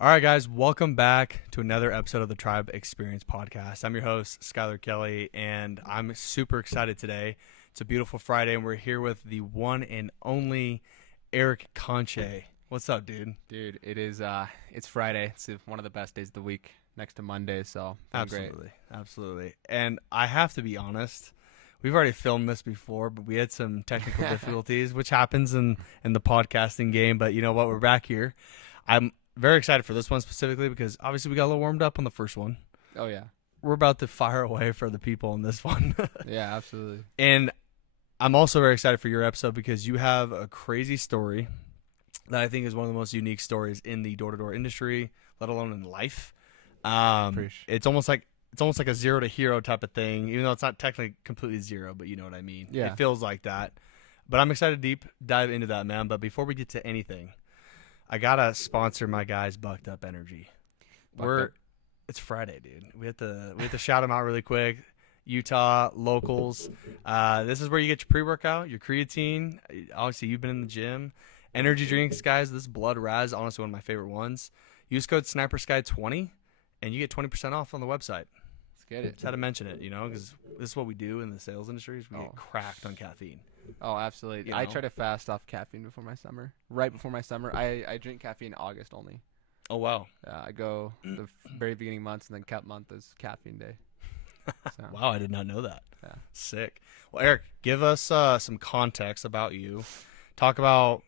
All right, guys, welcome back to another episode of the Tribe Experience podcast. I'm your host, Skylar Kelly, and I'm super excited today. It's a beautiful Friday, and we're here with the one and only Eric Canche. What's up, dude? Dude, it's Friday. It's one of the best days of the week next to Monday, so feeling great. Absolutely. And I have to be honest, we've already filmed this before, but we had some technical difficulties, which happens in the podcasting game. But you know what? We're back here. I'm very excited for this one specifically because obviously we got a little warmed up on the first one. Oh, yeah. We're about to fire away for the people on this one. Yeah, absolutely. And I'm also very excited for your episode because you have a crazy story that I think is one of the most unique stories in the door-to-door industry, let alone in life. It's almost like a zero to hero type of thing, even though it's not technically completely zero, but you know what I mean. Yeah. It feels like that. But I'm excited to deep dive into that, man. But before we get to anything, I gotta sponsor my guys, Bucked Up Energy. It's Friday, dude. We have to shout them out really quick. Utah locals. This is where you get your pre-workout, your creatine. Obviously, you've been in the gym. Energy drinks, guys. This Blood Raz, honestly one of my favorite ones. Use code SniperSky20, and you get 20% off on the website. Let's get it. Just had to mention it, because this is what we do in the sales industry. Is we get cracked on caffeine. Oh, absolutely. I try to fast off caffeine before my summer. Right before my summer, I drink caffeine in August only. Oh, wow. I go the very beginning months, and then cut month is caffeine day. So. Wow, I did not know that. Yeah. Sick. Well, Eric, give us some context about you. Talk about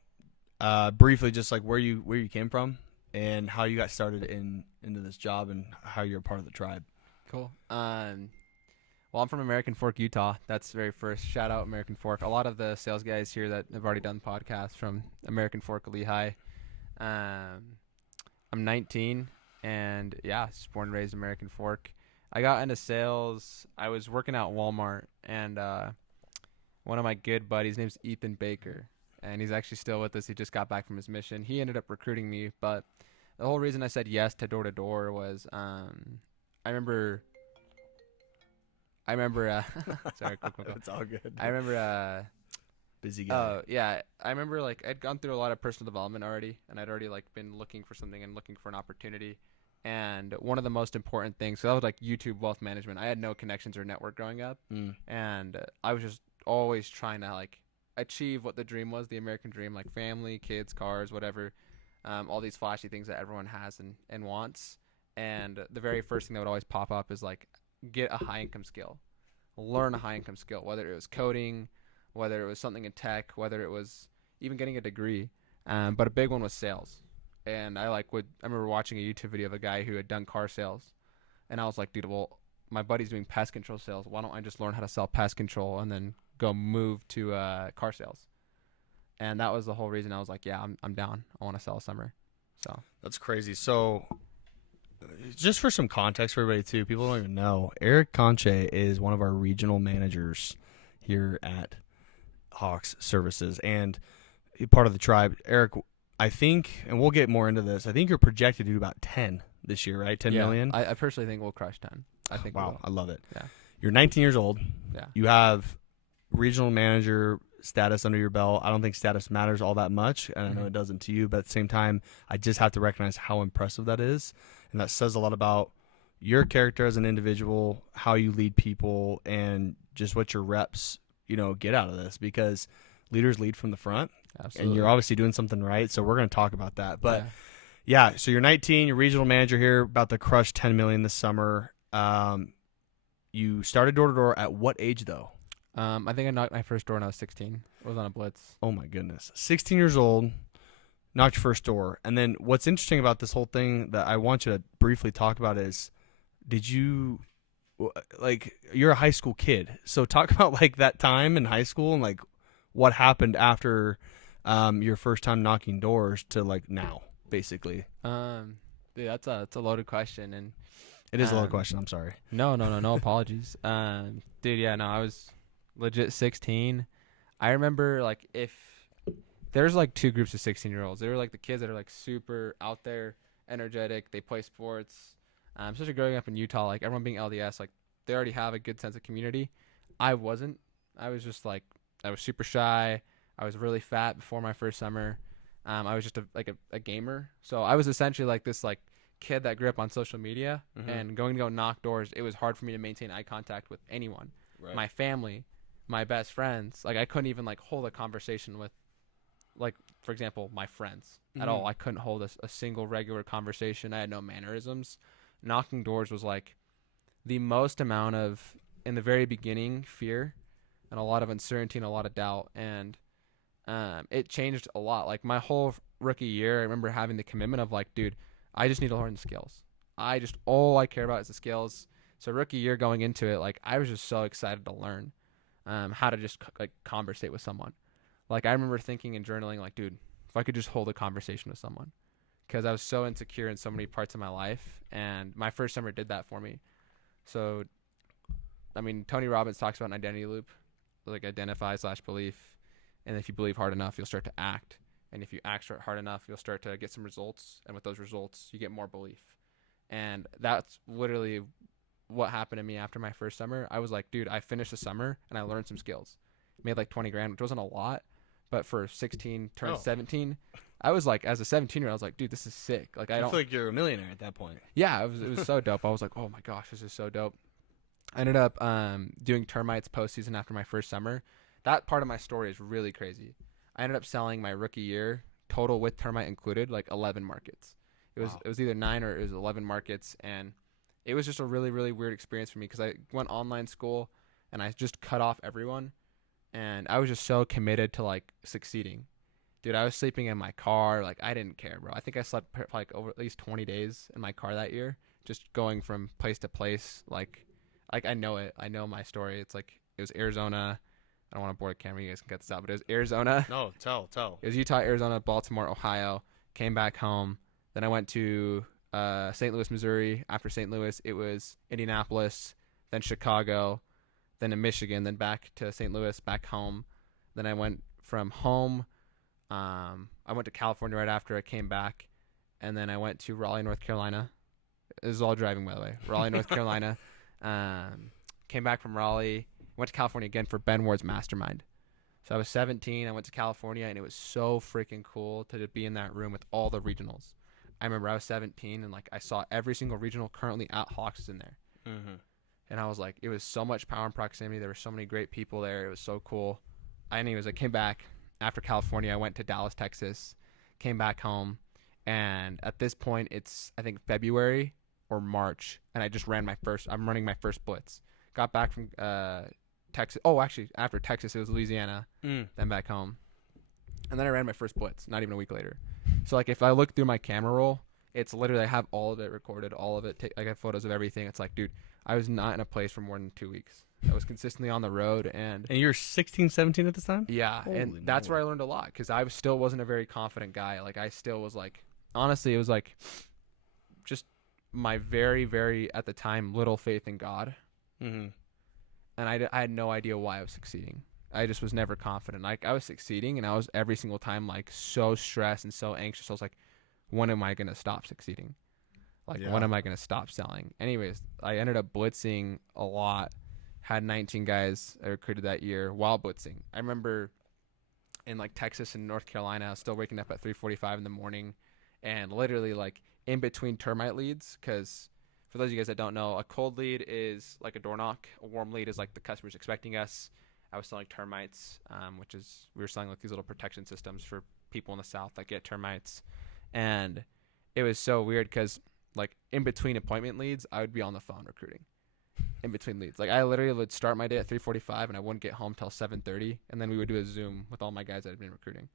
briefly just like where you came from and how you got started into this job and how you're a part of the tribe. Cool. Well, I'm from American Fork, Utah. That's the very first. Shout out American Fork. A lot of the sales guys here that have already done podcasts from American Fork, Lehigh. I'm 19, and yeah, just born and raised American Fork. I got into sales. I was working at Walmart, and one of my good buddies, his name's Ethan Baker, and he's actually still with us. He just got back from his mission. He ended up recruiting me, but the whole reason I said yes to door-to-door was I remember sorry, quick. It's all good. I remember busy guy. Oh, yeah. I remember I'd gone through a lot of personal development already, and I'd already been looking for something and looking for an opportunity. And one of the most important things, so that was YouTube wealth management. I had no connections or network growing up, and I was just always trying to achieve what the dream was, the American dream, like family, kids, cars, whatever, all these flashy things that everyone has and wants. And the very first thing that would always pop up is get a high income skill, learn a high income skill, whether it was coding, whether it was something in tech, whether it was even getting a degree. But a big one was sales. And I remember watching a YouTube video of a guy who had done car sales, and I was like, dude, well, my buddy's doing pest control sales. Why don't I just learn how to sell pest control and then go move to car sales? And that was the whole reason I was like, yeah, I'm down. I want to sell a summer. So that's crazy. So just for some context for everybody too, people don't even know, Eric Canche is one of our regional managers here at Hawks Services and part of the tribe. Eric, I think, and we'll get more into this, I think you're projected to do about 10 this year, right? 10 million? I personally think we'll crush 10. I think wow, I love it. Yeah. You're 19 years old. Yeah. You have regional manager status under your belt. I don't think status matters all that much, and I know it doesn't to you, but at the same time, I just have to recognize how impressive that is, and that says a lot about your character as an individual, how you lead people, and just what your reps, get out of this, because leaders lead from the front. Absolutely. And you're obviously doing something right, so we're going to talk about that. But yeah, so you're 19, you're regional manager here, about to crush 10 million this summer. You started door to door at what age though? I think I knocked my first door when I was 16. I was on a blitz. Oh my goodness, 16 years old, knocked your first door. And then what's interesting about this whole thing that I want you to briefly talk about is, you're a high school kid, so talk about that time in high school and what happened after your first time knocking doors to now, basically. Dude, that's a loaded question, and it is a loaded question. I'm sorry. No apologies. Dude, yeah, no, I was legit 16. I remember if there's two groups of 16-year-olds. They were the kids that are super out there, energetic. They play sports. Especially growing up in Utah, everyone being LDS, they already have a good sense of community. I wasn't. I was just I was super shy. I was really fat before my first summer. I was just a gamer. So I was essentially like this like kid that grew up on social media and going to go knock doors. It was hard for me to maintain eye contact with anyone, Right. my family, my best friends. Like I couldn't even like hold a conversation with, like for example, my friends at all. I couldn't hold a single regular conversation. I had no mannerisms. Knocking doors was like the most amount of, in the very beginning, fear and a lot of uncertainty and a lot of doubt. And it changed a lot. Like my whole rookie year, I remember having the commitment of like, dude, I just need to learn the skills. All I care about is the skills. So rookie year going into it, like I was just so excited to learn how to just like conversate with someone. Like I remember thinking and journaling like, dude, if I could just hold a conversation with someone, because I was so insecure in so many parts of my life, and my first summer did that for me. So, I mean, Tony Robbins talks about an identity loop, like identify/belief, and if you believe hard enough, you'll start to act, and if you act hard enough, you'll start to get some results, and with those results, you get more belief, and that's literally what happened to me after my first summer. I was like, dude, I finished the summer and I learned some skills, made like 20 grand, which wasn't a lot, but for 16 turned 17, I was like, as a 17-year-old, I was like, dude, this is sick. Like I don't feel like you're a millionaire at that point. Yeah, it was so dope. I was like, oh my gosh, this is so dope. I ended up doing termites postseason after my first summer. That part of my story is really crazy. I ended up selling my rookie year total with termite included, like 11 markets. It was either 9 or it was 11 markets, and it was just a really, really weird experience for me because I went online school and I just cut off everyone, and I was just so committed to like succeeding. Dude, I was sleeping in my car. Like I didn't care, bro. I think I slept like over at least 20 days in my car that year, just going from place to place. Like I know it. I know my story. It's like it was Arizona. I don't want to bore the camera. You guys can cut this out, but it was Arizona. No, tell. It was Utah, Arizona, Baltimore, Ohio. Came back home. Then I went to St. Louis, Missouri. After St. Louis, it was Indianapolis, then Chicago, then to Michigan, then back to St. Louis, back home. Then I went from home. I went to California right after I came back, and then I went to Raleigh, North Carolina. This is all driving, by the way. Raleigh, North Carolina. Came back from Raleigh. Went to California again for Ben Ward's mastermind. So I was 17. I went to California, and it was so freaking cool to be in that room with all the regionals. I remember I was 17, and like I saw every single regional currently at Hawks in there. And I was like, it was so much power and proximity. There were so many great people there. It was so cool. Anyways, I came back. After California, I went to Dallas, Texas, came back home, and at this point, it's, I think, February or March, and I'm running my first blitz. Got back from Texas. Oh, actually, after Texas, it was Louisiana, then back home. And then I ran my first blitz, not even a week later. So, like, if I look through my camera roll, it's literally, I have all of it recorded, all of it. I got photos of everything. It's like, dude, I was not in a place for more than 2 weeks. I was consistently on the road, and you're 16, 17 at this time? Yeah, Holy and that's where I learned a lot, because I still wasn't a very confident guy. Like, I still was like, honestly, it was like just my very, very, at the time, little faith in God. And I had no idea why I was succeeding. I just was never confident. Like, I was succeeding, and I was every single time like so stressed and so anxious. I was like, when am I gonna stop succeeding? Like, when am I gonna stop selling? Anyways, I ended up blitzing a lot. Had 19 guys I recruited that year while blitzing. I remember in like Texas and North Carolina, I was still waking up at 3:45 in the morning, and literally like in between termite leads, because for those of you guys that don't know, a cold lead is like a door knock. A warm lead is like the customer's expecting us. I was selling termites, which is, we were selling like these little protection systems for people in the South that get termites. And it was so weird because like in between appointment leads, I would be on the phone recruiting. In between leads, like I literally would start my day at 3:45 and I wouldn't get home till 7:30, and then we would do a Zoom with all my guys that had been recruiting.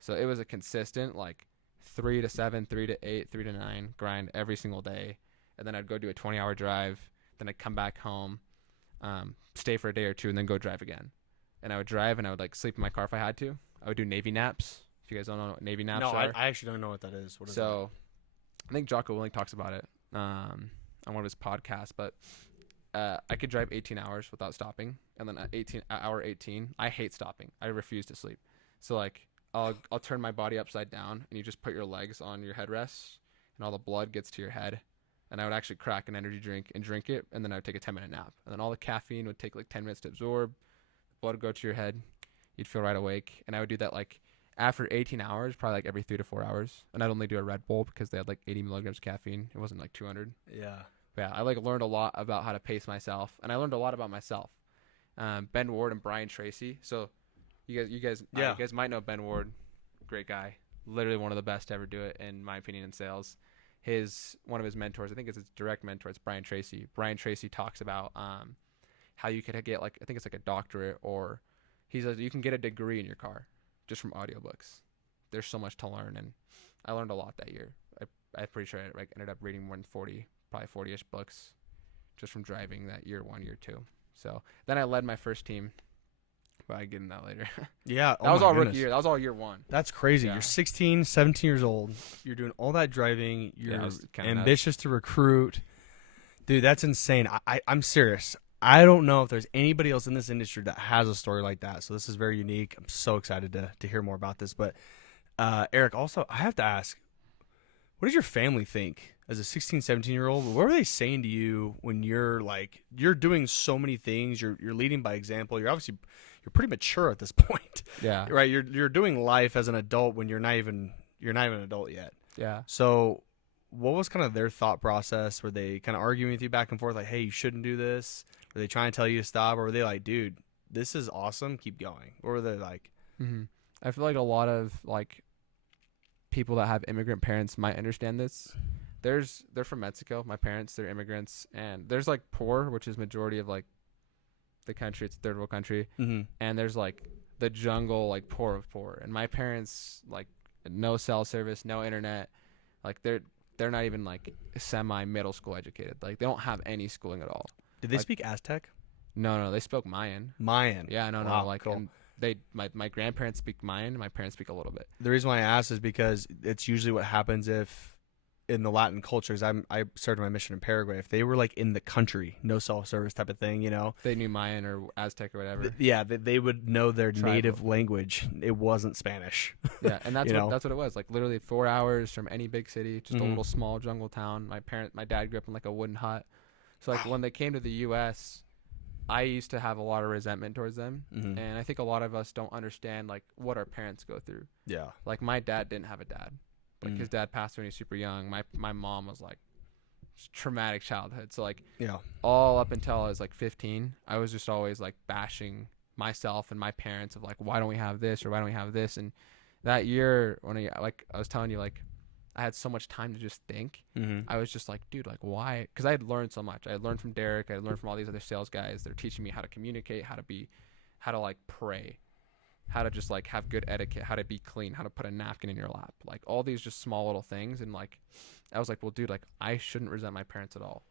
So it was a consistent like 3 to 7, 3 to 8, 3 to 9 grind every single day, and then I'd go do a 20-hour drive. Then I'd come back home, stay for a day or two, and then go drive again. And I would drive and I would like sleep in my car if I had to. I would do Navy naps. If you guys don't know what Navy naps are, I actually don't know what that is. What is so that? I think Jocko Willink talks about it on one of his podcasts, but. I could drive 18 hours without stopping, and then at hour 18, I hate stopping. I refuse to sleep. So like I'll turn my body upside down, and you just put your legs on your headrests, and all the blood gets to your head. And I would actually crack an energy drink and drink it, and then I would take a 10-minute nap. And then all the caffeine would take like 10 minutes to absorb. The blood would go to your head. You'd feel right awake. And I would do that like after 18 hours, probably like every 3 to 4 hours, and I'd only do a Red Bull because they had like 80 milligrams of caffeine. It wasn't like 200. Yeah. But yeah, I like learned a lot about how to pace myself, and I learned a lot about myself. Ben Ward and Brian Tracy. So you guys might know Ben Ward, great guy, literally one of the best to ever do it in my opinion in sales. One of his mentors, I think it's his direct mentor, it's Brian Tracy. Brian Tracy talks about how you could get like, I think it's like a doctorate, or he says you can get a degree in your car just from audiobooks. There's so much to learn, and I learned a lot that year. I'm pretty sure I ended up reading more than 40, probably 40-ish books just from driving that year 1, year 2. So then I led my first team, but I get in that later. Yeah. That was all rookie year. That was all year 1. That's crazy. Yeah. You're 16, 17 years old. You're doing all that driving. You're ambitious to recruit. Dude, that's insane. I'm serious. I don't know if there's anybody else in this industry that has a story like that. So this is very unique. I'm so excited to hear more about this. But Eric, also, I have to ask, what does your family think as a 16, 17-year-old? What are they saying to you when you're doing so many things? You're leading by example. You're pretty mature at this point. Yeah. Right. You're doing life as an adult when you're not even an adult yet. Yeah. So what was kind of their thought process? Were they kind of arguing with you back and forth like, hey, you shouldn't do this? Were they trying to tell you to stop? Or were they like, dude, this is awesome, keep going? Or were they like... Mm-hmm. I feel like a lot of like people that have immigrant parents might understand this. They're from Mexico. My parents, they're immigrants, and there's like poor, which is majority of like the country. It's a third world country. Mm-hmm. And there's like the jungle, like poor of poor. And my parents, like no cell service, no internet. Like they're not even like semi middle school educated. Like they don't have any schooling at all. Did they speak Aztec? No, they spoke Mayan. Mayan. Yeah, no, wow, like cool. and my grandparents speak Mayan. My parents speak a little bit. The reason why I asked is because it's usually what happens if in the Latin cultures, I started my mission in Paraguay. If they were like in the country, no cell service type of thing, they knew Mayan or Aztec or whatever. They would know their Tribal. native language. It wasn't Spanish. Yeah, and that's what it was. Like literally 4 hours from any big city, just a little small jungle town. My dad grew up in like a wooden hut. So like when they came to the U.S., I used to have a lot of resentment towards them, and I think a lot of us don't understand like what our parents go through. Yeah, like my dad didn't have a dad. Like his dad passed when he was super young. My mom was like traumatic childhood. So like all up until I was like 15, I was just always like bashing myself and my parents of like, why don't we have this or why don't we have this? And that year when I was telling you, like I had so much time to just think. I was just like, dude, like why? Because I had learned so much. I had learned from Derek. I had learned from all these other sales guys. They're teaching me how to communicate, how to like pray, how to just like have good etiquette, how to be clean, how to put a napkin in your lap, like all these just small little things. And like I was like, well, dude, like I shouldn't resent my parents at all.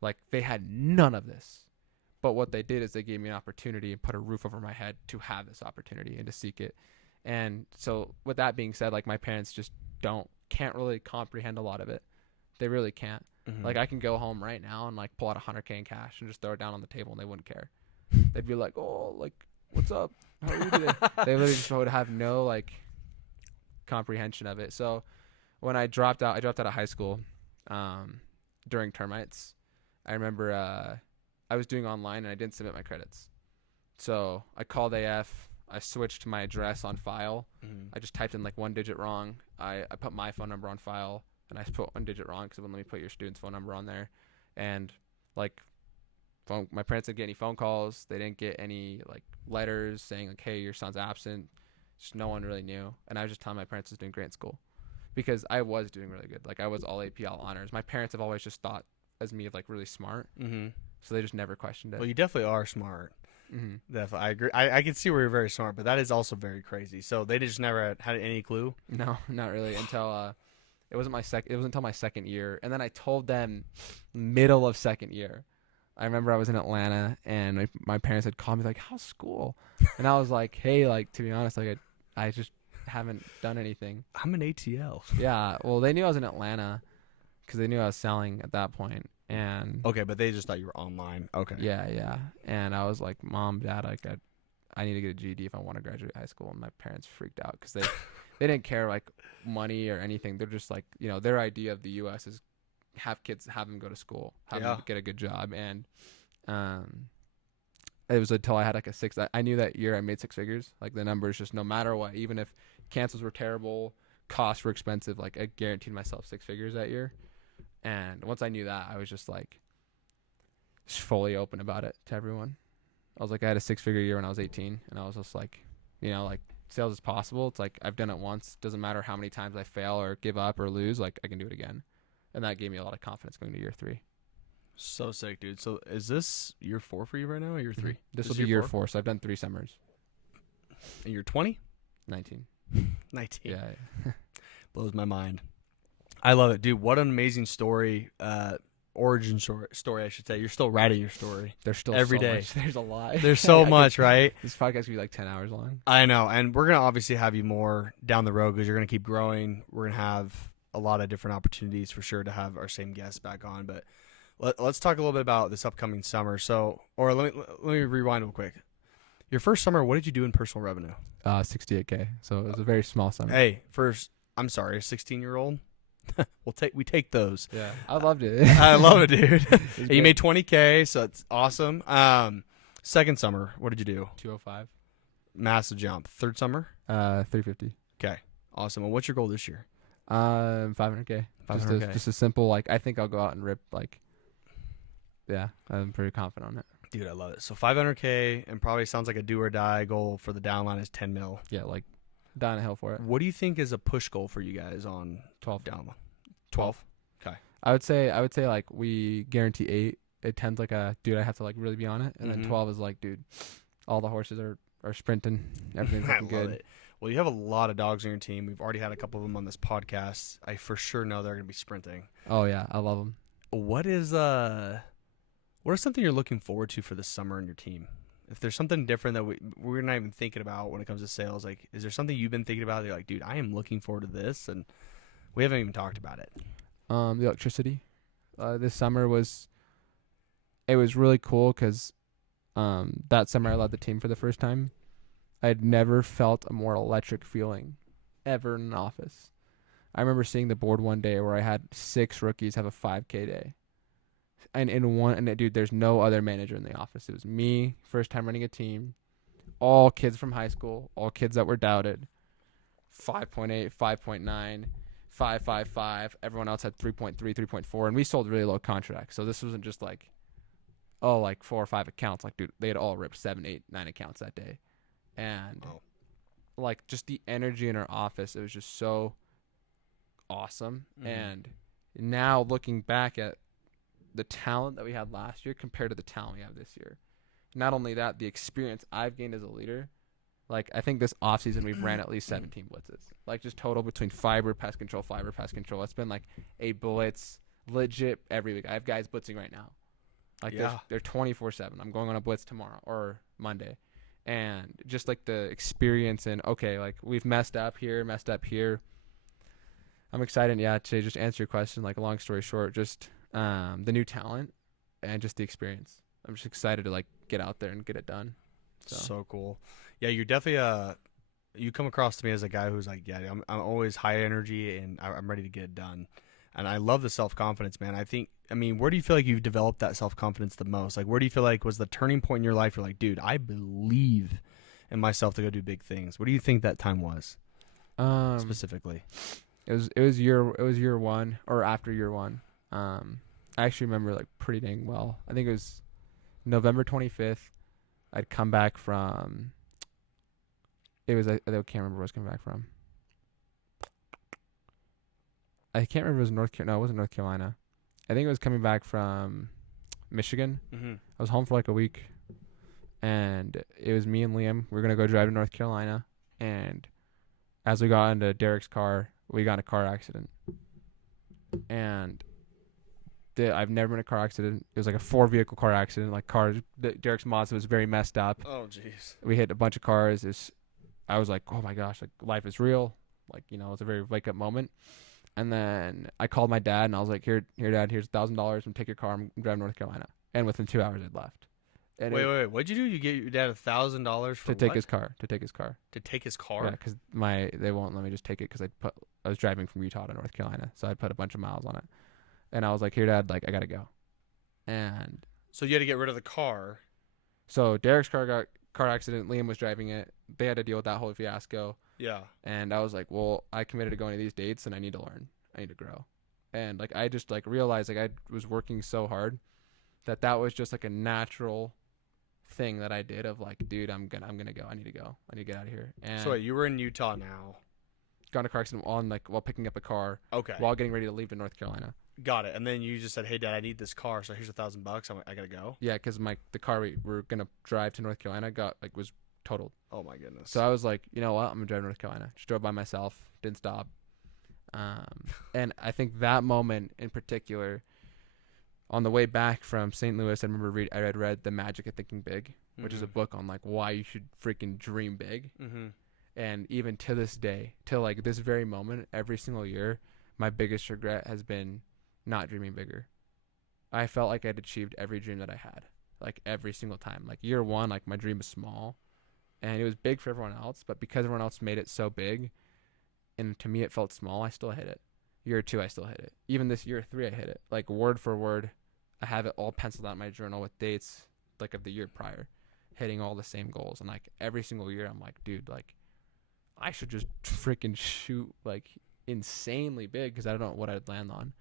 Like they had none of this, but what they did is they gave me an opportunity and put a roof over my head to have this opportunity and to seek it. And so with that being said, like my parents just can't really comprehend a lot of it. They really can't. Like I can go home right now and like pull out $100K in cash and just throw it down on the table and they wouldn't care. They'd be like, oh, like what's up? How are you today? They literally just would have no like comprehension of it. So when I dropped out of high school during termites. I remember I was doing online and I didn't submit my credits. So I called AF. I switched my address on file. I just typed in like one digit wrong. I put my phone number on file and I put one digit wrong because it wouldn't let me put your student's phone number on there. And like my parents didn't get any phone calls. They didn't get any like letters saying like, hey, your son's absent. Just no one really knew. And I was just telling my parents I was doing great in school because I was doing really good. Like I was all AP, all honors. My parents have always just thought as me of like really smart. So they just never questioned it. Well, you definitely are smart. Definitely, I agree. I can see where you're very smart, but that is also very crazy. So they just never had any clue. No, not really until it wasn't until my second year, and then I told them middle of second year. I remember I was in Atlanta, and my parents had called me like, "How's school?" And I was like, "Hey, like to be honest, like I just haven't done anything. I'm an ATL." Yeah, well, they knew I was in Atlanta because they knew I was selling at that point. And okay, but they just thought you were online. Okay. Yeah. And I was like, Mom, Dad, like I need to get a GED if I want to graduate high school. And my parents freaked out because they didn't care like money or anything. They're just like, you know, their idea of the U.S. is have them go to school, have them get a good job. And it was until I had like I knew that year I made 6 figures. Like the numbers just no matter what, even if cancels were terrible, costs were expensive. Like I guaranteed myself 6 figures that year, and once I knew that, I was just like, just fully open about it to everyone. I was like, I had a 6-figure year when I was 18, and I was just like, like sales is possible. It's like I've done it once. Doesn't matter how many times I fail or give up or lose. Like I can do it again, and that gave me a lot of confidence going to year 3. So sick, dude. So is this year 4 for you right now, or year 3? Mm-hmm. This will be year 4. So I've done 3 summers. And you're 20? 19. 19. Yeah. Blows my mind. I love it, dude. What an amazing story. Origin story, I should say. You're still writing your story. There's still every so day. Much. There's a lot. There's so much, right? This podcast could be like 10 hours long. I know, and we're gonna obviously have you more down the road because you're gonna keep growing. We're gonna have a lot of different opportunities for sure to have our same guests back on. But let's talk a little bit about this upcoming summer. So, or let me rewind real quick. Your first summer, what did you do in personal revenue? 68K. So it was a very small summer. Hey, I'm sorry, a 16-year-old. we take those. Yeah, I loved it. I love it, dude. You made 20K, so it's awesome. Second summer, what did you do? 205. Massive jump. Third summer? 350. Okay, awesome. And what's your goal this year? 500K. 500K. Just a simple, like, I think I'll go out and rip, like, yeah, I'm pretty confident on it. Dude, I love it. So 500K, and probably sounds like a do or die goal for the downline is 10 mil. Yeah, like, down a hill for it. What do you think is a push goal for you guys on 12 downline? 12? Okay. I would say like we guarantee 8. It 10's like a dude, I have to like really be on it, and then 12 is like, dude, all the horses are sprinting, everything's looking good. It. Well, you have a lot of dogs on your team. We've already had a couple of them on this podcast. I for sure know they're going to be sprinting. Oh yeah, I love them. What is something you're looking forward to for this summer in your team? If there's something different that we're not even thinking about when it comes to sales, like, is there something you've been thinking about that you're like, dude, I am looking forward to this, and we haven't even talked about it? The electricity. This summer was really cool because that summer I led the team for the first time. I had never felt a more electric feeling ever in an office. I remember seeing the board one day where I had 6 rookies have a 5K day. And dude, there's no other manager in the office. It was me, first time running a team, all kids from high school, all kids that were doubted. 5.8, 5.9, 5.55. Everyone else had 3.3, 3.4, and we sold really low contracts. So this wasn't just like, like 4 or 5 accounts. Like, dude, they had all ripped 7, 8, 9 accounts that day. And like just the energy in our office, it was just so awesome. And now looking back at the talent that we had last year compared to the talent we have this year, not only that, the experience I've gained as a leader. Like, I think this offseason we've ran at least 17 blitzes. Like, just total between fiber, pest control. It's been like a blitz legit every week. I have guys blitzing right now. Like, they're 24/7. I'm going on a blitz tomorrow or Monday. And just like the experience and, okay, like we've messed up here. I'm excited, to just answer your question, like a long story short, just the new talent and just the experience. I'm just excited to like get out there and get it done. So cool. Yeah, you're definitely you come across to me as a guy who's like, I'm always high energy and I'm ready to get it done. And I love the self-confidence, man. Where do you feel like you've developed that self-confidence the most? Like, where do you feel like was the turning point in your life? You're like, dude, I believe in myself to go do big things. What do you think that time was? Specifically, it was year 1 or after year 1. I actually remember like pretty dang well. I think it was November 25th. I'd come back from. I can't remember where I was coming back from. I can't remember if it was North Carolina. No, it wasn't North Carolina. I think it was coming back from Michigan. I was home for like a week, and it was me and Liam. We were gonna go drive to North Carolina, and as we got into Derek's car, we got in a car accident. And I've never been in a car accident. It was like a 4-vehicle car accident. Like Derek's Mazda was very messed up. Oh, jeez. We hit a bunch of cars. I was like, oh my gosh, like life is real. Like, it was a very wake up moment. And then I called my dad and I was like, here, Dad, here's $1,000. Take your car. I'm driving to North Carolina. And within 2 hours, I'd left. And wait. What'd you do? You get your dad $1,000 for to take his car. To take his car. To take his car? Yeah, because they won't let me just take it because I was driving from Utah to North Carolina, so I put a bunch of miles on it. And I was like, here, Dad, like I gotta go. And so you had to get rid of the car. So Derek's car got car accident. Liam was driving it. They had to deal with that whole fiasco. Yeah. And I was like, well, I committed to going to these dates and I need to learn. I need to grow. And like I just like realized like I was working so hard that was just like a natural thing that I did of like, dude, I'm gonna go. I need to go. I need to get out of here. And So wait, you were in Utah now. gone to car accident on like while picking up a car Okay. while getting ready to leave to North Carolina. Got it. And then you just said, "Hey, Dad, I need this car, so here's $1,000. I gotta go." Yeah, because the car we were gonna drive to North Carolina was totaled. Oh my goodness. So I was like, you know what? I'm gonna drive to North Carolina. Just drove by myself. Didn't stop. And I think that moment in particular, on the way back from St. Louis, I remember I read The Magic of Thinking Big, which is a book on like why you should freaking dream big. Mm-hmm. And even to this day, till like this very moment, every single year, my biggest regret has been not dreaming bigger. I felt like I'd achieved every dream that I had, like every single time. Like year one, like my dream was small, and it was big for everyone else. But because everyone else made it so big, and to me it felt small, I still hit it. Year two, I still hit it. Even this year three, I hit it. Like word for word, I have it all penciled out in my journal with dates like of the year prior, hitting all the same goals. And like every single year, I'm like, dude, like I should just freaking shoot like insanely big because I don't know what I'd land on.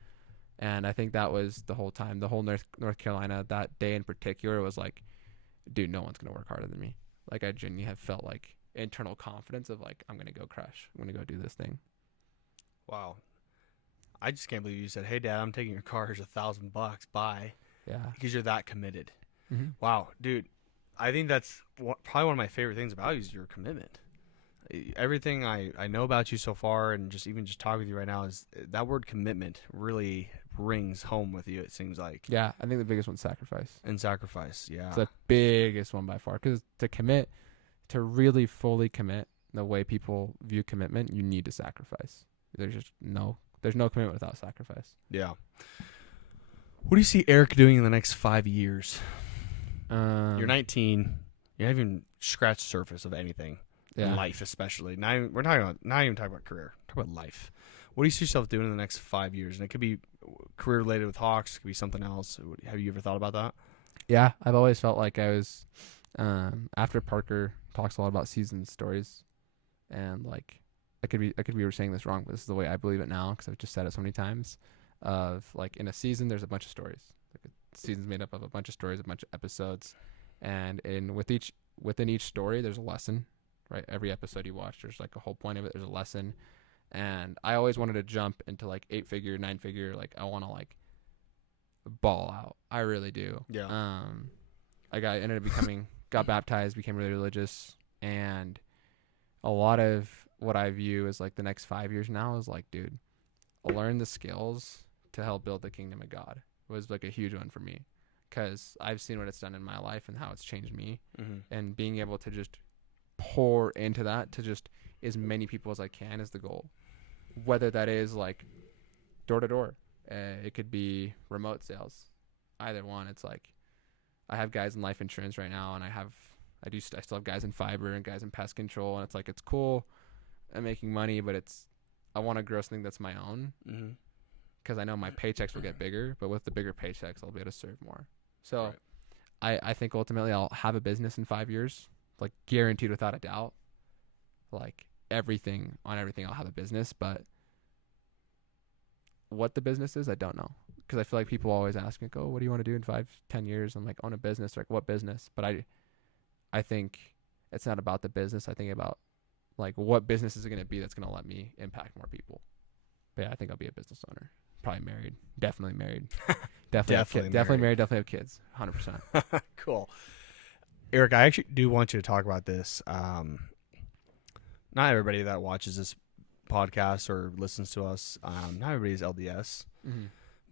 And I think that was the whole time, the whole North Carolina, that day in particular was like, dude, no one's going to work harder than me. Like I genuinely have felt like internal confidence of like, I'm going to go crush. I'm going to go do this thing. Wow. I just can't believe you said, "Hey, Dad, I'm taking your car. Here's $1,000. Bye." Yeah. Because you're that committed. Mm-hmm. Wow, dude. I think that's probably one of my favorite things about you is your commitment. Everything I know about you so far, and just talking with you right now, is that word commitment really rings home with you. It seems like. Yeah, I think the biggest one's sacrifice. And sacrifice, yeah. It's the biggest one by far. Because to really fully commit the way people view commitment, you need to sacrifice. There's no commitment without sacrifice. Yeah. What do you see Eric doing in the next 5 years? You're 19. You haven't even scratched the surface of anything. Yeah. Life, especially. Not even talking about career. Talk about life. What do you see yourself doing in the next 5 years? And it could be career related with Hawks. It could be something else. Have you ever thought about that? Yeah, I've always felt like I was. After Parker talks a lot about season stories, and like I could be saying this wrong, but this is the way I believe it now because I've just said it so many times. Of like in a season, there's a bunch of stories. Like a season's made up of a bunch of stories, a bunch of episodes, and within each story, there's a lesson. Right, every episode you watch, there's like a whole point of it. There's a lesson, and I always wanted to jump into like 8-figure, 9-figure. Like I want to like ball out. I really do. Yeah. Ended up got baptized, became really religious, and a lot of what I view as like the next 5 years now is like, dude, I'll learn the skills to help build the kingdom of God. It was like a huge one for me because I've seen what it's done in my life and how it's changed me, and being able to just pour into that to just as many people as I can is the goal. Whether that is like door to door, it could be remote sales, either one. It's like I have guys in life insurance right now, and I still have guys in fiber and guys in pest control, and it's like it's cool and making money, but I want to grow something that's my own because I know my paychecks will get bigger, but with the bigger paychecks I'll be able to serve more. So right. I think ultimately I'll have a business in 5 years. Like guaranteed without a doubt, like everything I'll have a business, but what the business is, I don't know. Cause I feel like people always ask me, what do you want to do in 5-10 years? I'm like, own a business. Like what business? But I think it's not about the business. I think about like what business is it going to be that's going to let me impact more people. But yeah, I think I'll be a business owner. Probably married. Definitely married. Definitely married. Definitely have kids. 100%. Cool. Eric, I actually do want you to talk about this. Not everybody that watches this podcast or listens to us, not everybody's LDS,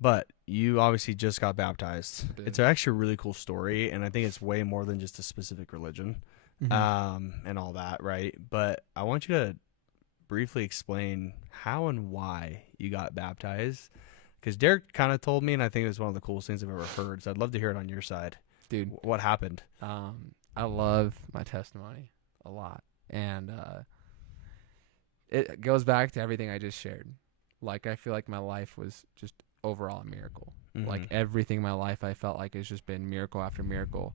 but you obviously just got baptized. It's actually a really cool story, and I think it's way more than just a specific religion and all that, right? But I want you to briefly explain how and why you got baptized, because Derek kind of told me, and I think it was one of the coolest things I've ever heard, so I'd love to hear it on your side. Dude, what happened? I love my testimony a lot, and it goes back to everything I just shared. Like I feel like my life was just overall a miracle. Like everything in my life I felt like it's just been miracle after miracle.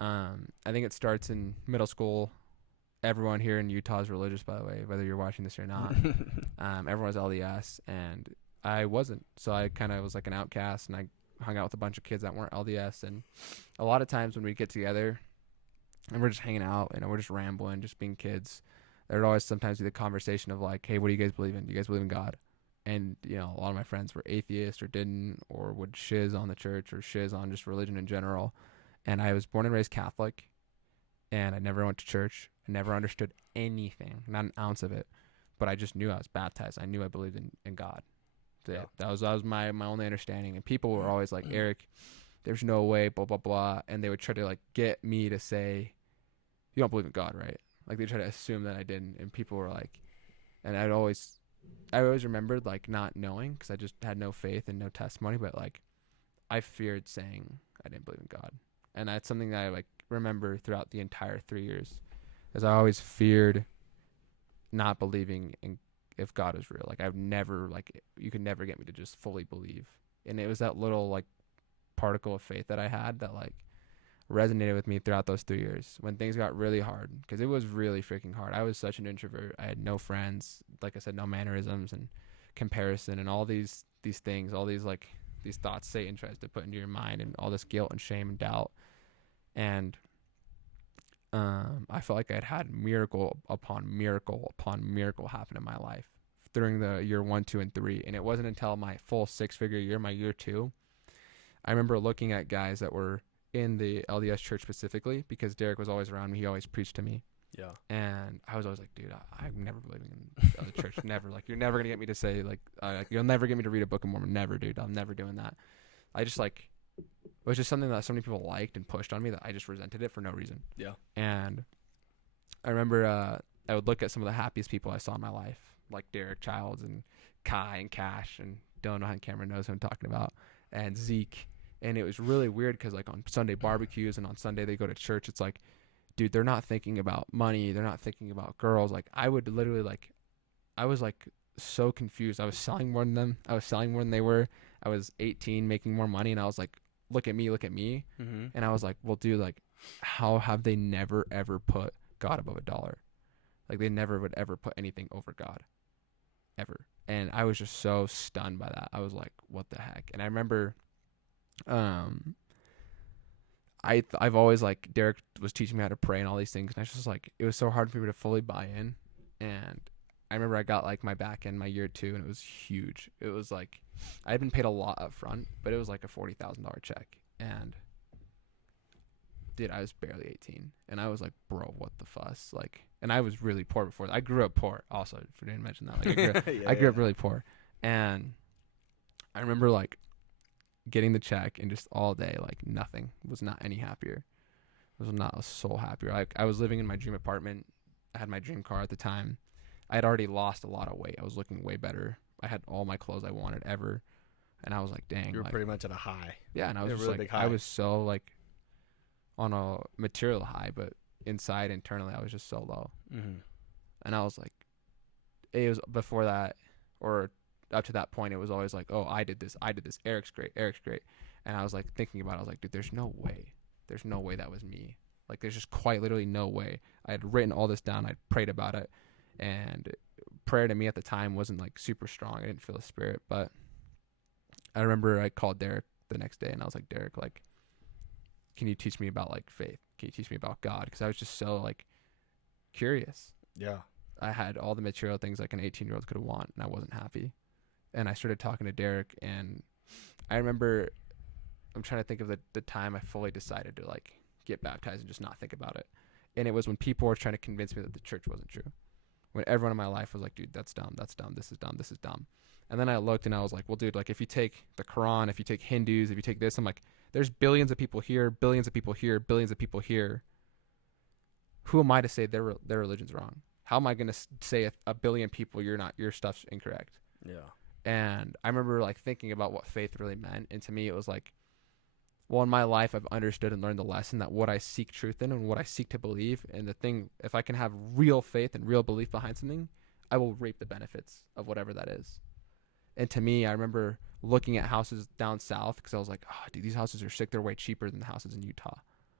I think it starts in middle school. everyone here in Utah is religious, by the way, whether you're watching this or not. Everyone's LDS, and I wasn't. So I kind of was like an outcast, and I hung out with a bunch of kids that weren't LDS. And a lot of times when we get together and we're just hanging out and we're just rambling, just being kids, there'd always sometimes be the conversation of like, hey, what do you guys believe in? Do you guys believe in God? And, you know, a lot of my friends were atheists or didn't, or would shiz on the church or shiz on just religion in general. And I was born and raised Catholic, and I never went to church. I never understood anything, not an ounce of it. But I just knew I was baptized. I knew I believed in God. Yeah. That was my only understanding. And people were always like, Eric, there's no way, blah, blah, blah. And they would try to like get me to say, you don't believe in God, right? Like they try to assume that I didn't. And people were like, and I always remembered like not knowing, because I just had no faith and no testimony. But like I feared saying I didn't believe in God. And that's something that I like remember throughout the entire 3 years, as I always feared not believing in if God is real. Like I've never, like, you could never get me to just fully believe. And it was that little like particle of faith that I had that like resonated with me throughout those 3 years when things got really hard, because it was really freaking hard. I was such an introvert. I had no friends, like I said, no mannerisms and comparison and all these things, all these like these thoughts Satan tries to put into your mind, and all this guilt and shame and doubt. And I felt like I'd had miracle upon miracle upon miracle happen in my life during the year 1, 2, and 3. And it wasn't until my full 6-figure year, my year 2, I remember looking at guys that were in the LDS church specifically, because Derek was always around me. He always preached to me. Yeah. And I was always like, dude, I'm never believing in the other church. Never. Like, you're never going to get me to say, like, you'll never get me to read a Book of Mormon. Never, dude. I'm never doing that. I just, like, it was just something that so many people liked and pushed on me that I just resented it for no reason. Yeah. And I remember I would look at some of the happiest people I saw in my life, like Derek Childs and Kai and Cash, and Dylan behind camera knows who I'm talking about, and Zeke. And it was really weird because, like, on Sunday barbecues and on Sunday they go to church, it's like, dude, they're not thinking about money. They're not thinking about girls. Like, I would literally, like, I was, like, so confused. I was selling more than them. I was selling more than they were. I was 18, making more money, and I was like, look at me. Mm-hmm. And I was like, well, dude, like, how have they never, ever put God above $1? Like, they never would ever put anything over God. Ever. And I was just so stunned by that. I was like, what the heck? And I remember I've always, like, Derek was teaching me how to pray and all these things, and I was just like, it was so hard for me to fully buy in. And I remember I got, like, my back end my year 2, and it was huge. It was like, I had been paid a lot up front, but it was like a $40,000 check. And dude, I was barely 18, and I was like, bro, what the fuss? Like, and I was really poor before that. I grew up poor also, if I didn't mention that. Like, I grew up really poor. And I remember, like, getting the check and just all day, like, nothing. Was not any happier. Was not a soul happier. Like, I was living in my dream apartment. I had my dream car at the time. I had already lost a lot of weight. I was looking way better. I had all my clothes I wanted ever. And I was like, dang. You were like, pretty much at a high. yeah, and I was just really like, big high. I was so, like, on a material high, but inside, internally, I was just so low. Mm-hmm. And I was like, it was before that, or up to that point, it was always like, oh, I did this, Eric's great. And I was like thinking about it, I was like, dude, there's no way that was me. Like, there's just quite literally no way. I had written all this down, I'd prayed about it, and prayer to me at the time wasn't like super strong. I didn't feel the spirit. But I remember I called Derek the next day, and I was like, Derek, like, can you teach me about, like, faith? Can you teach me about God? Because I was just so, like, curious. Yeah. I had all the material things like an 18-year-old could want, and I wasn't happy. And I started talking to Derek, and I remember, I'm trying to think of the time I fully decided to, like, get baptized and just not think about it. And it was when people were trying to convince me that the church wasn't true. When everyone in my life was like, dude, that's dumb, this is dumb. And then I looked, and I was like, well, dude, like, if you take the Quran, if you take Hindus, if you take this, I'm like, there's billions of people here, billions of people here, billions of people here. Who am I to say their religion's wrong? How am I going to say a billion people your stuff's incorrect? Yeah. And I remember, like, thinking about what faith really meant. And to me, it was like, well, in my life, I've understood and learned the lesson that what I seek truth in and what I seek to believe, and the thing, if I can have real faith and real belief behind something, I will reap the benefits of whatever that is. And to me, I remember looking at houses down south, because I was like, oh, dude, these houses are sick. They're way cheaper than the houses in Utah.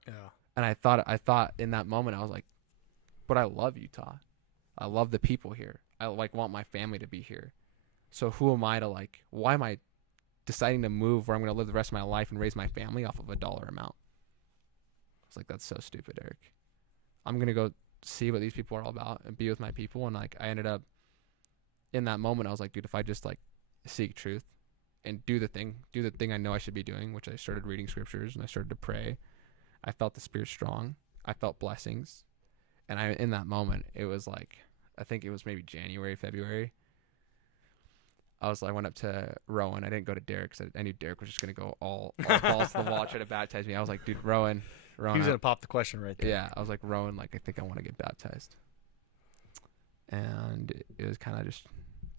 Yeah. And I thought in that moment, I was like, but I love Utah. I love the people here. I like want my family to be here. So who am I to like, why am I deciding to move where I'm going to live the rest of my life and raise my family off of a dollar amount? It's like, that's so stupid, Eric. I'm going to go see what these people are all about and be with my people. And like, I ended up in that moment, I was like, dude, if I just like seek truth and do the thing I know I should be doing, which I started reading scriptures and I started to pray. I felt the Spirit strong. I felt blessings. And in that moment, it was like, I think it was maybe January, February. I went up to Rowan. I didn't go to Derek because I knew Derek was just going to go all balls to the wall, try to baptize me. I was like, dude, Rowan. He was going to pop the question right there. Yeah. I was like, Rowan, like, I think I want to get baptized. And it was kind of just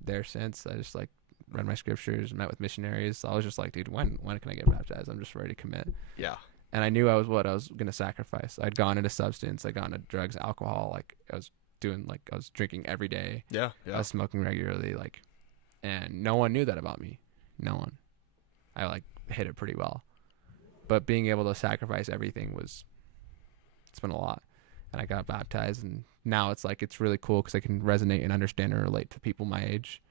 there since. I just like read my scriptures, met with missionaries. I was just like, dude, when can I get baptized? I'm just ready to commit. Yeah. And I knew I was going to sacrifice. I'd gone into substance. I'd gone into drugs, alcohol. Like I was drinking every day. Yeah. I was smoking regularly. Like, and no one knew that about me. No one. I like hid it pretty well. But being able to sacrifice everything it's been a lot. And I got baptized, and now it's like, it's really cool because I can resonate and understand and relate to people my age.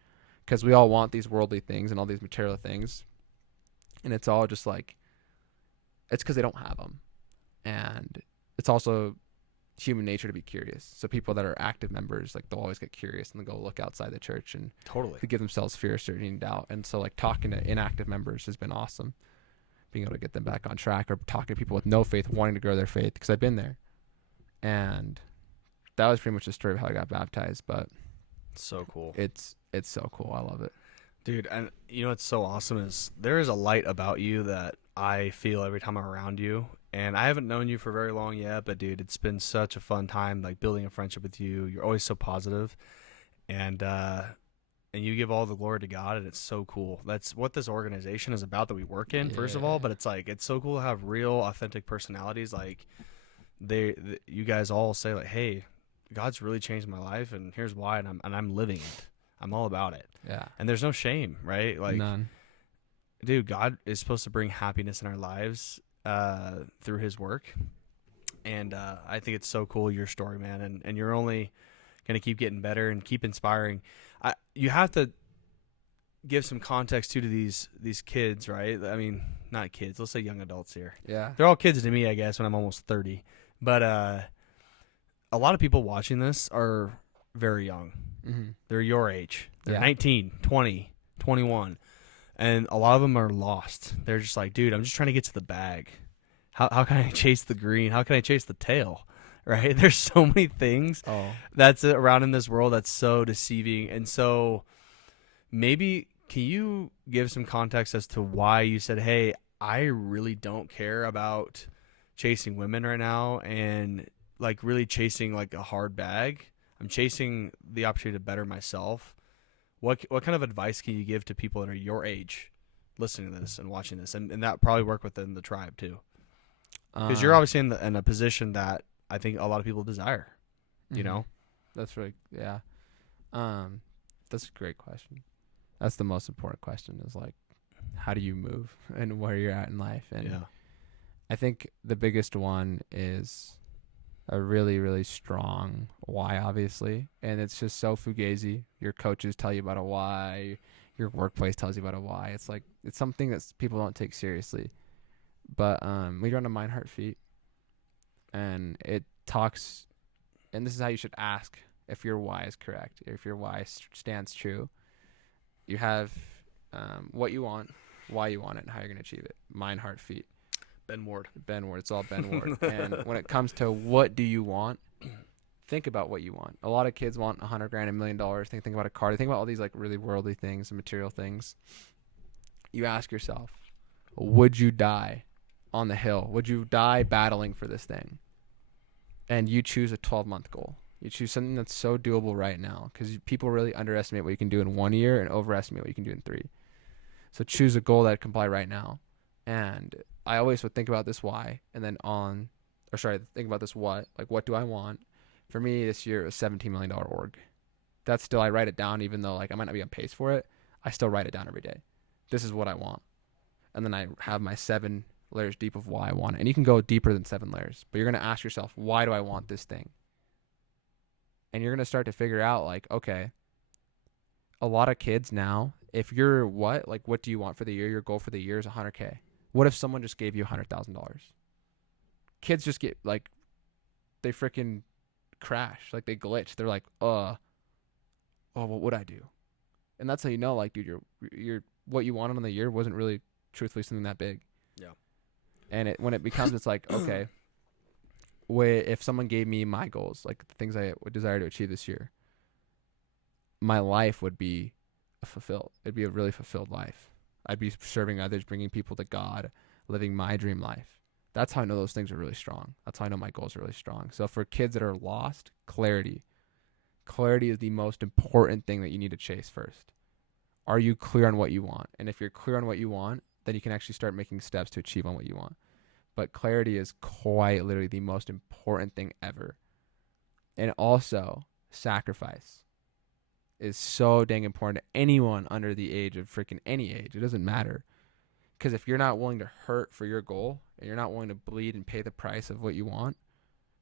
Because we all want these worldly things and all these material things. And it's all just like, it's because they don't have them. And it's also human nature to be curious. So people that are active members, like they'll always get curious and they'll go look outside the church and totally to give themselves fear, certainty, and doubt. And so like talking to inactive members has been awesome. Being able to get them back on track, or talking to people with no faith wanting to grow their faith, because I've been there. And that was pretty much the story of how I got baptized. But so cool. It's so cool. I love it. Dude, and you know what's so awesome is there is a light about you that I feel every time I'm around you. And I haven't known you for very long yet, but dude, it's been such a fun time, like building a friendship with you. You're always so positive, and you give all the glory to God, and it's so cool. That's what this organization is about that we work in, first of all. But it's like, it's so cool to have real, authentic personalities. Like you guys all say like, hey, God's really changed my life, and here's why, and I'm living it. I'm all about it. Yeah. And there's no shame, right? Like, none. Dude, God is supposed to bring happiness in our lives through his work. And I think it's so cool, your story, man. And you're only going to keep getting better and keep inspiring. You have to give some context to these kids, right? I mean, not kids. Let's say young adults here. Yeah. They're all kids to me, I guess, when I'm almost 30. But a lot of people watching this are very young. Mm-hmm. They're your age. They're 19, 20, 21. And a lot of them are lost. They're just like, dude, I'm just trying to get to the bag. How can I chase the green? How can I chase the tail? Right? There's so many things that's around in this world that's so deceiving. And so maybe can you give some context as to why you said, hey, I really don't care about chasing women right now and like really chasing like a hard bag. I'm chasing the opportunity to better myself. What kind of advice can you give to people that are your age listening to this and watching this? And that probably work within the tribe too. Because you're obviously in a position that I think a lot of people desire, you know? That's right. Yeah. That's a great question. That's the most important question is like, how do you move and where you're at in life? And I think the biggest one is a really, really strong why, obviously. And it's just so fugazi. Your coaches tell you about a why. Your workplace tells you about a why. It's like, it's something that people don't take seriously. But we run a mind, heart, feet. And it talks, and this is how you should ask if your why is correct, if your why stands true. You have what you want, why you want it, and how you're going to achieve it. Mind, heart, feet. Ben Ward. It's all Ben Ward. And when it comes to what do you want, think about what you want. A lot of kids want $100,000, $1 million. Think about a car. They think about all these like really worldly things and material things. You ask yourself, would you die on the hill? Would you die battling for this thing? And you choose a 12-month goal. You choose something that's so doable right now, because people really underestimate what you can do in 1 year and overestimate what you can do in 3. So choose a goal that can apply right now. And I always would think about this why, and then think about this what. Like, what do I want? For me, this year it was $17 million org. That's still, I write it down, even though like I might not be on pace for it. I still write it down every day. This is what I want. And then I have my 7 layers deep of why I want it. And you can go deeper than 7 layers, but you're going to ask yourself, why do I want this thing? And you're going to start to figure out like, okay, a lot of kids now, if you're what do you want for the year? Your goal for the year is $100K. What if someone just gave you $100,000? Kids just get like, they freaking crash. Like they glitch. They're like, oh, what would I do? And that's how you know, like, dude, you're what you wanted on the year wasn't really truthfully something that big. Yeah. And when it becomes, it's like, okay, if someone gave me my goals, like the things I would desire to achieve this year, my life would be fulfilled. It'd be a really fulfilled life. I'd be serving others, bringing people to God, living my dream life. That's how I know those things are really strong. That's how I know my goals are really strong. So for kids that are lost, clarity. Clarity is the most important thing that you need to chase first. Are you clear on what you want? And if you're clear on what you want, then you can actually start making steps to achieve on what you want. But clarity is quite literally the most important thing ever. And also, sacrifice is so dang important to anyone under the age of freaking any age. It doesn't matter. Because if you're not willing to hurt for your goal, and you're not willing to bleed and pay the price of what you want,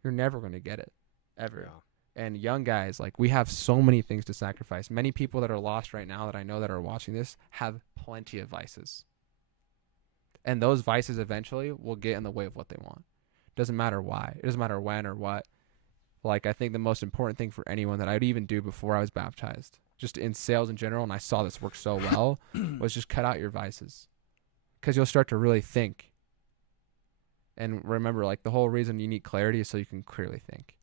you're never going to get it, ever. Yeah. And young guys, like, we have so many things to sacrifice. Many people that are lost right now that I know that are watching this have plenty of vices. And those vices eventually will get in the way of what they want. Doesn't matter why. It doesn't matter when or what. Like, I think the most important thing for anyone that I'd even do before I was baptized, just in sales in general, and I saw this work so well, was just cut out your vices. Because you'll start to really think. And remember, like, the whole reason you need clarity is so you can clearly think.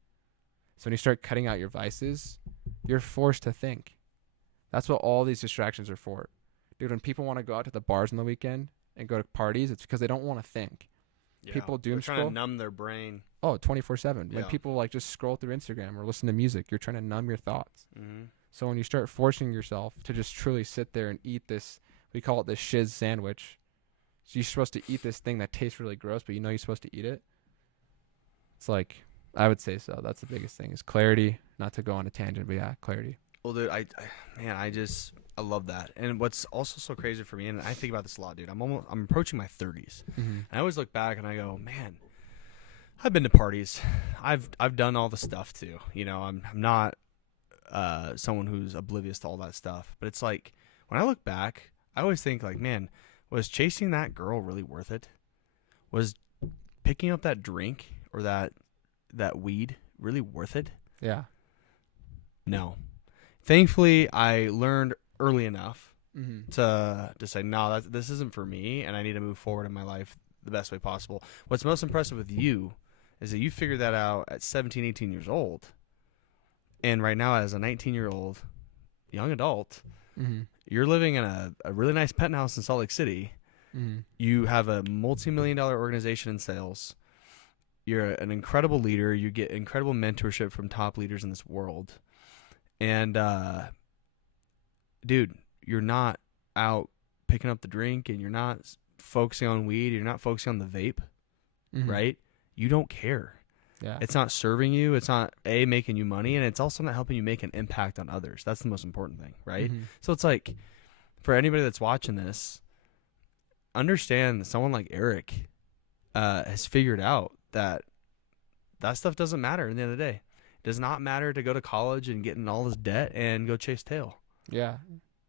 So when you start cutting out your vices, you're forced to think. That's what all these distractions are for. Dude, when people want to go out to the bars on the weekend and go to parties, it's because they don't want to think. Yeah. People doom scroll. Trying to numb their brain. Oh, 24/7. Yeah. When people like just scroll through Instagram or listen to music, you're trying to numb your thoughts. Mm-hmm. So when you start forcing yourself to just truly sit there and eat this, we call it the shiz sandwich. So you're supposed to eat this thing that tastes really gross, but you know you're supposed to eat it. It's like, I would say so. That's the biggest thing is clarity. Not to go on a tangent, but yeah, clarity. Well, dude, I love that. And what's also so crazy for me, and I think about this a lot, dude. I'm approaching my 30s, and I always look back and I go, man, I've been to parties. I've done all the stuff too. You know, I'm not someone who's oblivious to all that stuff. But it's like when I look back, I always think like, man, was chasing that girl really worth it? Was picking up that drink or that weed really worth it? Yeah. No. Thankfully, I learned early enough to say, no, this isn't for me, and I need to move forward in my life the best way possible. What's most impressive with you is that you figured that out at 17, 18 years old. And right now, as a 19-year-old young adult, you're living in a really nice penthouse in Salt Lake City. You have a multi-million-dollar organization in sales. You're an incredible leader. You get incredible mentorship from top leaders in this world. And, dude, you're not out picking up the drink, and you're not focusing on weed. You're not focusing on the vape, right? You don't care. Yeah. It's not serving you. It's not, making you money, and it's also not helping you make an impact on others. That's the most important thing, right? So it's like, for anybody that's watching this, understand that someone like Eric has figured out that stuff doesn't matter at the end of the day. It does not matter to go to college and get in all this debt and go chase tail. Yeah.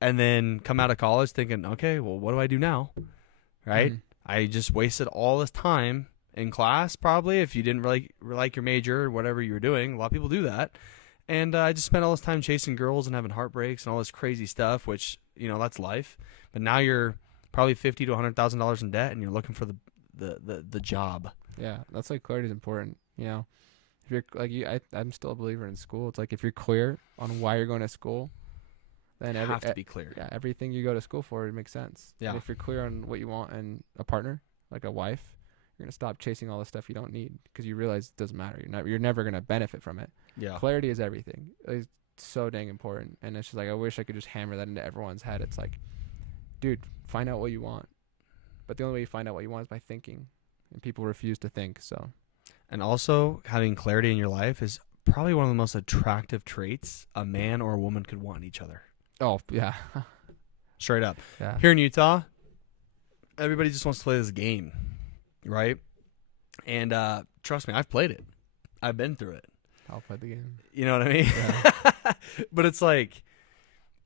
And then come out of college thinking, okay, well, what do I do now? Right? I just wasted all this time in class, probably, if you didn't really like your major or whatever you were doing. A lot of people do that. And I just spent all this time chasing girls and having heartbreaks and all this crazy stuff, which, you know, that's life. But now you're probably $50,000 to $100,000 in debt, and you're looking for the job. Yeah, that's why clarity is important. You know, if you're like I'm still a believer in school. It's like if you're clear on why you're going to school, then you have to be clear. Yeah, everything you go to school for, it makes sense. Yeah. And if you're clear on what you want in a partner, like a wife, you're gonna stop chasing all the stuff you don't need because you realize it doesn't matter. You're never gonna benefit from it. Yeah. Clarity is everything. It's so dang important, and it's just like I wish I could just hammer that into everyone's head. It's like, dude, find out what you want. But the only way you find out what you want is by thinking, and people refuse to think. So. And also, having clarity in your life is probably one of the most attractive traits a man or a woman could want in each other. Oh, yeah. Straight up. Yeah. Here in Utah, everybody just wants to play this game, right? And trust me, I've played it. I've been through it. I'll play the game. You know what I mean? Yeah. But it's like,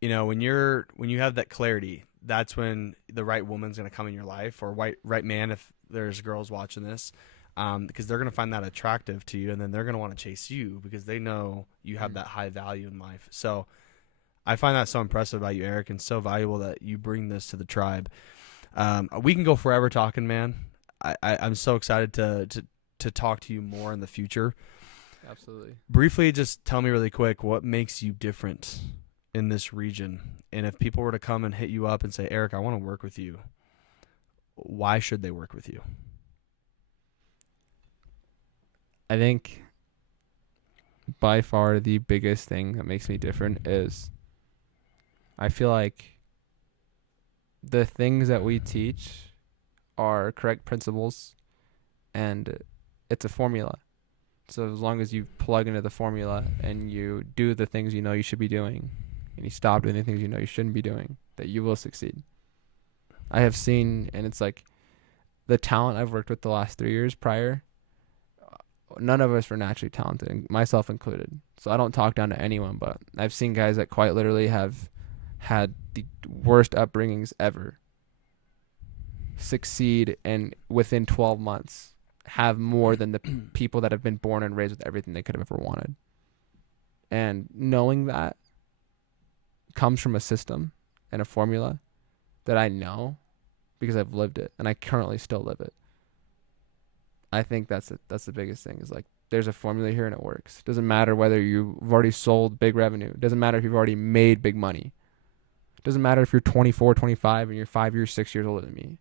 when you have that clarity, that's when the right woman's gonna come in your life, or right man if there's girls watching this, because they're gonna find that attractive to you, and then they're gonna want to chase you because they know you have that high value in life. So I find that so impressive about you, Eric, and so valuable that you bring this to the tribe. We can go forever talking, man. I'm so excited to talk to you more in the future. Absolutely. Briefly, just tell me really quick what makes you different in this region. And if people were to come and hit you up and say, Eric, I want to work with you, why should they work with you? I think by far the biggest thing that makes me different is I feel like the things that we teach are correct principles, and it's a formula. So as long as you plug into the formula and you do the things you know you should be doing, and you stop doing the things you know you shouldn't be doing, that you will succeed. I have seen, and it's like the talent I've worked with the last 3 years prior, none of us were naturally talented, myself included. So I don't talk down to anyone, but I've seen guys that quite literally have had the worst upbringings ever succeed, and within 12 months have more than the people that have been born and raised with everything they could have ever wanted. And knowing that comes from a system and a formula that I know because I've lived it, and I currently still live it. I think that's the biggest thing, is like there's a formula here and it works. Doesn't matter whether you've already sold big revenue. Doesn't matter if you've already made big money. Doesn't matter if you're 24, 25, and you're 5 years, 6 years older than me.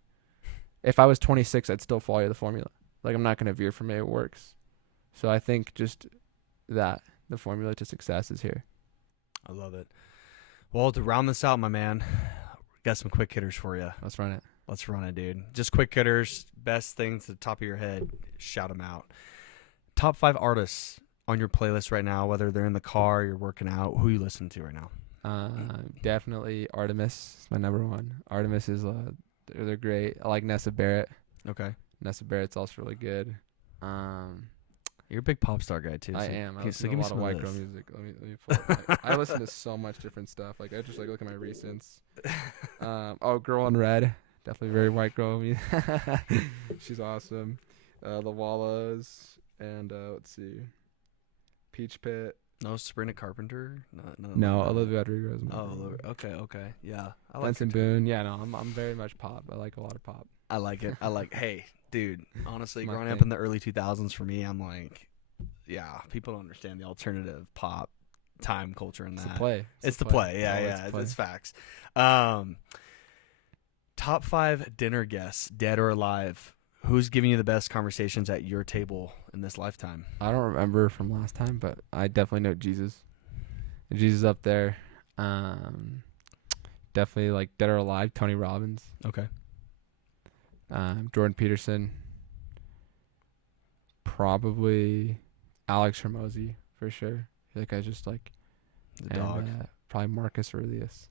If I was 26, I'd still follow the formula. Like, I'm not going to veer from it. It works. So I think just that the formula to success is here. I love it. Well, to round this out, my man, got some quick hitters for you. Let's run it. Let's run it, dude. Just quick hitters, best things to the top of your head. Shout them out. Top 5 artists on your playlist right now, whether they're in the car, you're working out. Who you listen to right now? Definitely Artemis is my number one. Artemis is they're great. I like Nessa Barrett. Okay. Nessa Barrett's also really good. You're a big pop star guy too. I am. I listen give to me a lot some of of white girl this. music. Let me pull it. I listen to so much different stuff. Like I just like look at my recents. Girl in Red, definitely very white girl. She's awesome. The Wallas and let's see, Peach Pit. No, Sabrina Carpenter. No, Olivia Rodrigo is my favorite. Okay. Yeah, I like Benson Boone. Yeah, no, I'm very much pop. I like a lot of pop. I like it. Hey, dude. Honestly, My growing up thing. in the early 2000s, for me, I'm like, yeah, people don't understand the alternative pop time culture in that. It's the play. It's the play. Oh, Yeah. play. It's facts. Top 5 dinner guests, dead or alive. Who's giving you the best conversations at your table in this lifetime? I don't remember from last time, but I definitely know Jesus. Jesus up there. Definitely like dead or alive. Tony Robbins. Okay. Jordan Peterson. Probably Alex Hormozy for sure. I feel like I just like The dog. Probably Marcus Aurelius.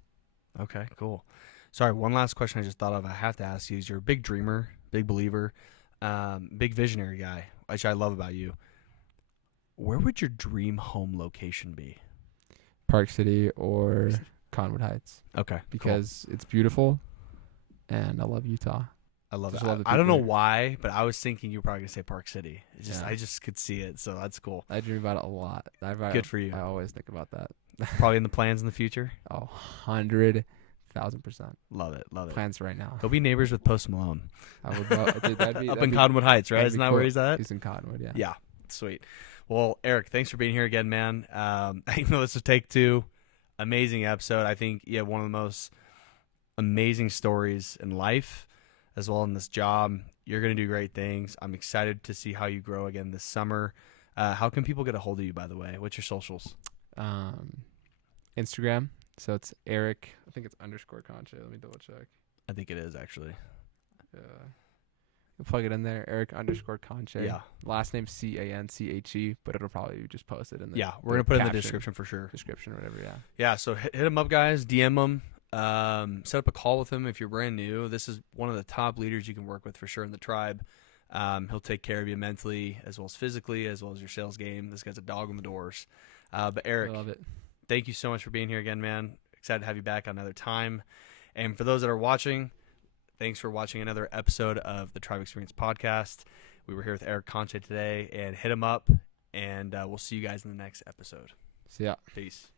Okay, cool. Sorry, one last question I just thought of. I have to ask you: is you're a big dreamer, big believer, big visionary guy, which I love about you. Where would your dream home location be? Park City or Conwood Heights. Okay, because it's beautiful, and I love Utah. I love it. Just love the I don't know people here. why, but I was thinking you were probably gonna say Park City. It's just Yeah. I just could see it, so that's cool. I dream about it a lot. Good for you. I always think about that. Probably in the plans in the future. 100,000%. Love it. Plans right now. Go be neighbors with Post Malone. I would love, dude, Up in Cottonwood Heights, right? Isn't that where he's at? He's in Cottonwood, yeah. Yeah, sweet. Well, Eric, thanks for being here again, man. I know this is take 2. Amazing episode. I think you have one of the most amazing stories in life, as well in this job. You're going to do great things. I'm excited to see how you grow again this summer. How can people get a hold of you, by the way? What's your socials? Instagram. So it's Eric. I think it's _Canche. Let me double check. I think it is, actually. You'll plug it in there. Eric _Canche. Yeah. Last name CANCHE, but it'll probably just post it in the Yeah, we're going to put it in the caption, description for sure. Description or whatever, yeah. Yeah, so hit him up, guys. DM him. Set up a call with him if you're brand new. This is one of the top leaders you can work with for sure in the tribe. He'll take care of you mentally as well as physically, as well as your sales game. This guy's a dog on the doors. But Eric, I love it. thank you so much for being here again, man. Excited to have you back another time. And for those that are watching, thanks for watching another episode of the Tribe Experience podcast. We were here with Eric Canche today, and hit him up, and we'll see you guys in the next episode. See ya. Peace.